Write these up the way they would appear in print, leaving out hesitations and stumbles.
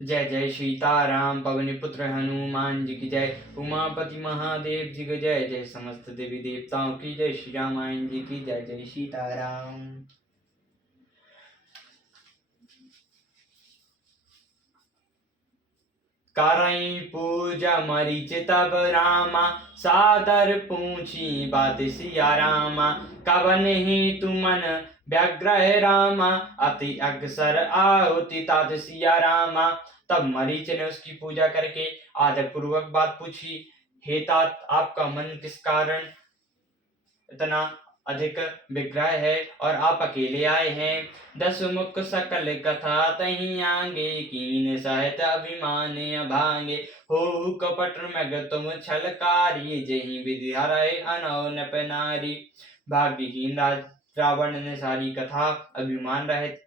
जय जय सीताराम पवन पुत्र हनुमान जी की जय। उमापति महादेव जी की जय। जय समस्त देवी देवताओं की जय। श्री रामायण जी की जय। जय सीताराम। करई पूजा मरीच तब रामा, सादर पूछी बात सिया रामा। कवन ही तुमन व्यग्र रामा, अति अग्रसर आहुति तात सिया रामा। तब मरीच ने उसकी पूजा करके आदर पूर्वक बात पूछी, हे तात आपका मन किस कारण इतना अधिक विग्रह है और आप अकेले आए हैं। 10 मुख सकल कथा तहीं आगे, कीन सहित अभिमान अभांगे। हो कपट मृग तुम छलकारी, जहीं विधि हरै अनौनप नारी। भाग्यहीन रावण ने सारी कथा अभिमान रहित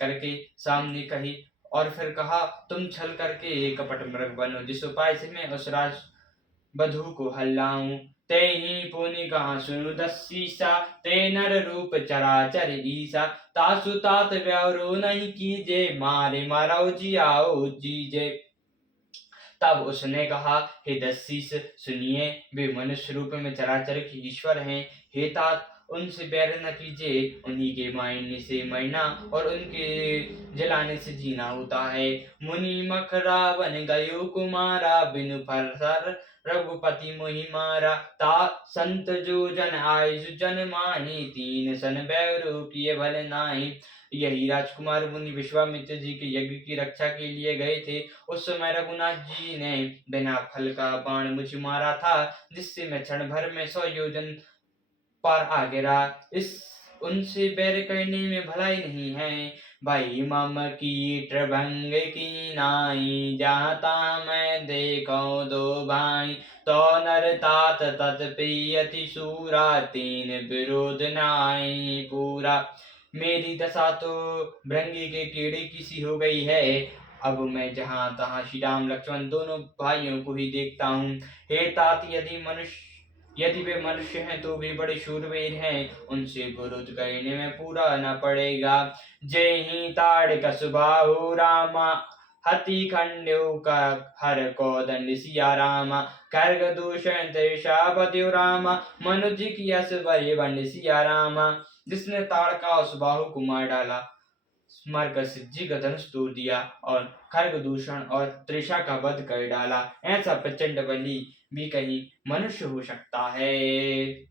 करके सामने कही और फिर कहा, तुम छल करके कपट मृग बनो, जिस उपाय से मैं उस राज बधू को हल्लाऊं। ते ही पुनि कहा सुनु दसीसा, ते नर रूप चराचर ईसा। तासु तात व्यारो नहीं कीजे, मारे मारो जियाओ जीजे। तब उसने कहा, हे दसीस सुनिए, वे मनुष्य रूप में चराचर के ईश्वर हैं। हे तात उनसे बैर न कीजिए, उन्हीं के मारने से मरना और उनके जलाने से जीना होता है। मुनि मख रावण गयो कुमारा, बिनु फर रघुपति मोहि मारा। ता संत जो जन आय जन माही, तीन सन बैरो किए भल नाही। यही राजकुमार मुनि विश्वामित्र जी के यज्ञ की रक्षा के लिए गए थे। उस समय रघुनाथ जी ने बिना फल का बाण मुझे मारा था, जिससे मैं क्षण भर में 100 योजन पार आ गिरा। इस उनसे बैर करने में भलाई नहीं है। भाई मम कीट भंग की नाई, जहाँ तहाँ मैं देखो दो भाई। तो नर तात तत्प्रियति सूरा, तीन विरोध नाई पूरा। मेरी दशा तो भृंगी के कीड़े की सी हो गई है। अब मैं जहाँ तहाँ श्री राम लक्ष्मण दोनों भाइयों को ही देखता हूँ। हे तात यदि वे मनुष्य हैं तो भी बड़े शूरवीर हैं, उनसे विरोध करने में पूरा न पड़ेगा। जय ही ताड़ कसुबाहु रामा, हति खंड्यो का हर को दंड सिया रामा। खर्ग दूषण त्रिशापति रामा, मनुज की यश बड़े बंड सिया रामा। जिसने ताड़ का उस बाहु को मार डाला, मारकर सिज्जी का धनुष तोड़ दिया और खर्ग दूषण और त्रिषा का वध कर डाला, ऐसा प्रचंड बली भी कहीं मनुष्य हो सकता है।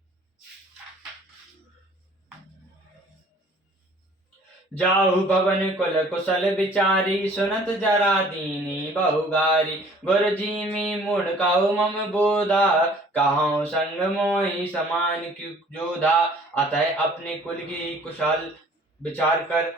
जाहु भवन कुल कुशल विचारी, सुनत जरा दीनी बहुगारी। गुरु जी में मुड़ काहु मम बोधा, कहां संग मोहि समान क्यों जोधा। अतः अपने कुल की कुशल विचार कर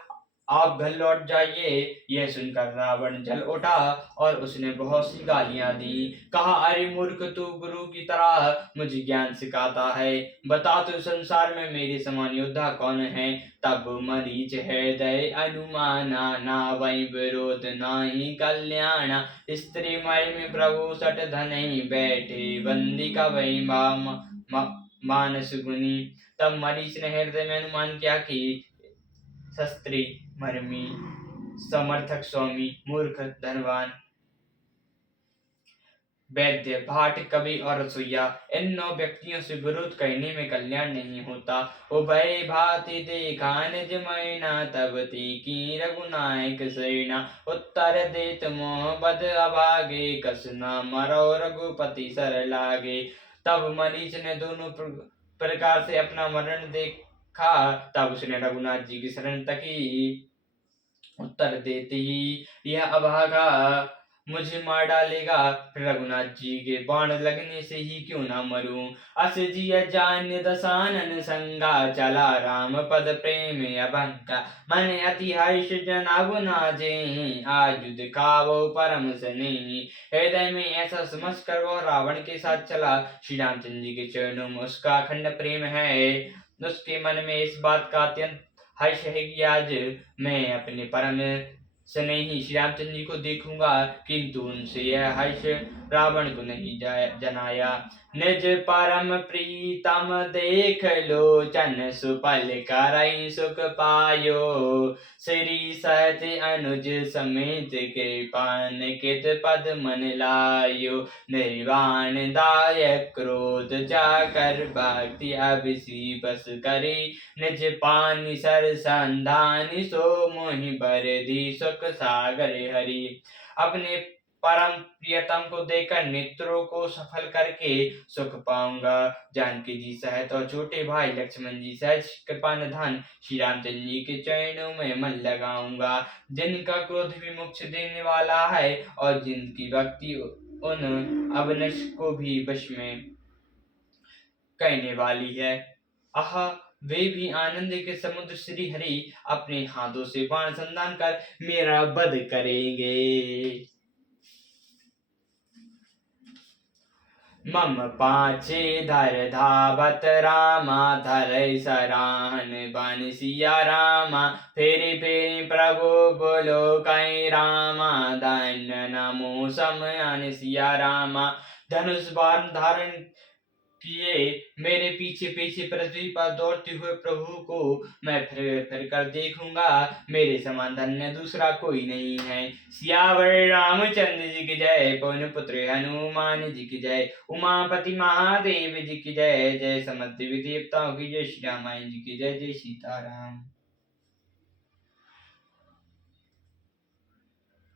आप घर लौट जाइए। यह सुनकर रावण जल उठा और उसने बहुत सी गालियां दी। कहा, अरे मूर्ख, तू गुरु की तरह मुझे ज्ञान सिखाता है, बता तो संसार में मेरे समान योद्धा कौन है। तब मरीच हृदय अनुमाना, ना वही विरोध नाही कल्याणा। स्त्री मय में प्रभु सट धनहि, बैठे बंदी का वही मानस गुनी। तब मरीच ने हृदय में अनुमान किया कि शस्त्री मर्मी समर्थक स्वामी मूर्ख धनवान वैद्य भाट कवि और रसोइया, इन 9 व्यक्तियों से विरोध करने में कल्याण नहीं होता। उभय भांति देखा निज मैना, तब की रघुनायक सेना। उत्तर देत मोह बद अभागे, कस न मरो रघुपति सर लागे। तब मरीच ने दोनों प्रकार से अपना मरण देखा। तब उसने रघुनाथ जी की शरण तकी। उत्तर देते ही, यह अभागा मुझे मार डालेगा, फिर रघुनाथ जी के बाण लगने से ही क्यों ना मरूं। अस जिय जान्य दसानन संगा, चला राम पद प्रेम अभंगा। मन अति हर्ष जनाब नाजे, आज दिखावो परम स्नेही। हृदय में ऐसा समझ कर वह रावण के साथ चला। श्री रामचंद्र जी के चरणों में उसका अखंड प्रेम है। उसके मन में इस बात का अत्यंत हर्ष है कि आज मैं अपने परम स्नेही श्री रामचंद्र जी को देखूंगा, किंतु उनसे यह हर्ष रावण को नहीं जनाया। निज परम प्रीतम देख लोचन सुपल करई सुख पायो। श्री सहज अनुज समेत कृपान कित पद मन लायो। निर्वाण दायक क्रोध जाकर भक्ति अभिषी बस करे। निज पानि सर संधान सो मोहि बरदी सुख सागर हरि। अपने परम प्रियतम को देकर नेत्रों को सफल करके सुख पाऊंगा। जानकी जी सहित और छोटे भाई लक्ष्मण जी सहित कृपा निधान श्री रामचंद्र जी के चरणों में मन लगाऊंगा। जिनका क्रोध भी मोक्ष देने वाला है और जिनकी भक्ति उन अविनाश को भी वश में करने वाली है। आह, वे भी आनंद के समुद्र श्री हरि अपने हाथों से बाण संधान कर मेरा वध करेंगे। मम पाछे धर धावत रामा धरई सराहन बन सिया रामा। फेरी फेरी प्रभु बोलो कई रामा धन्य नमो समयन सिया रामा। धनुष बाण धारण किए मेरे पीछे पीछे पृथ्वी पर दौड़ते हुए प्रभु को मैं फिर फिर कर देखूंगा। मेरे समान धन्य दूसरा कोई नहीं है। सियावर रामचंद्र जी की जय, पवन पुत्र हनुमान जी की जय, उमापति महादेव जी की जय, जय समस्त देवी देवताओं की जय, श्री रामायण जी की जय, जय सीताराम।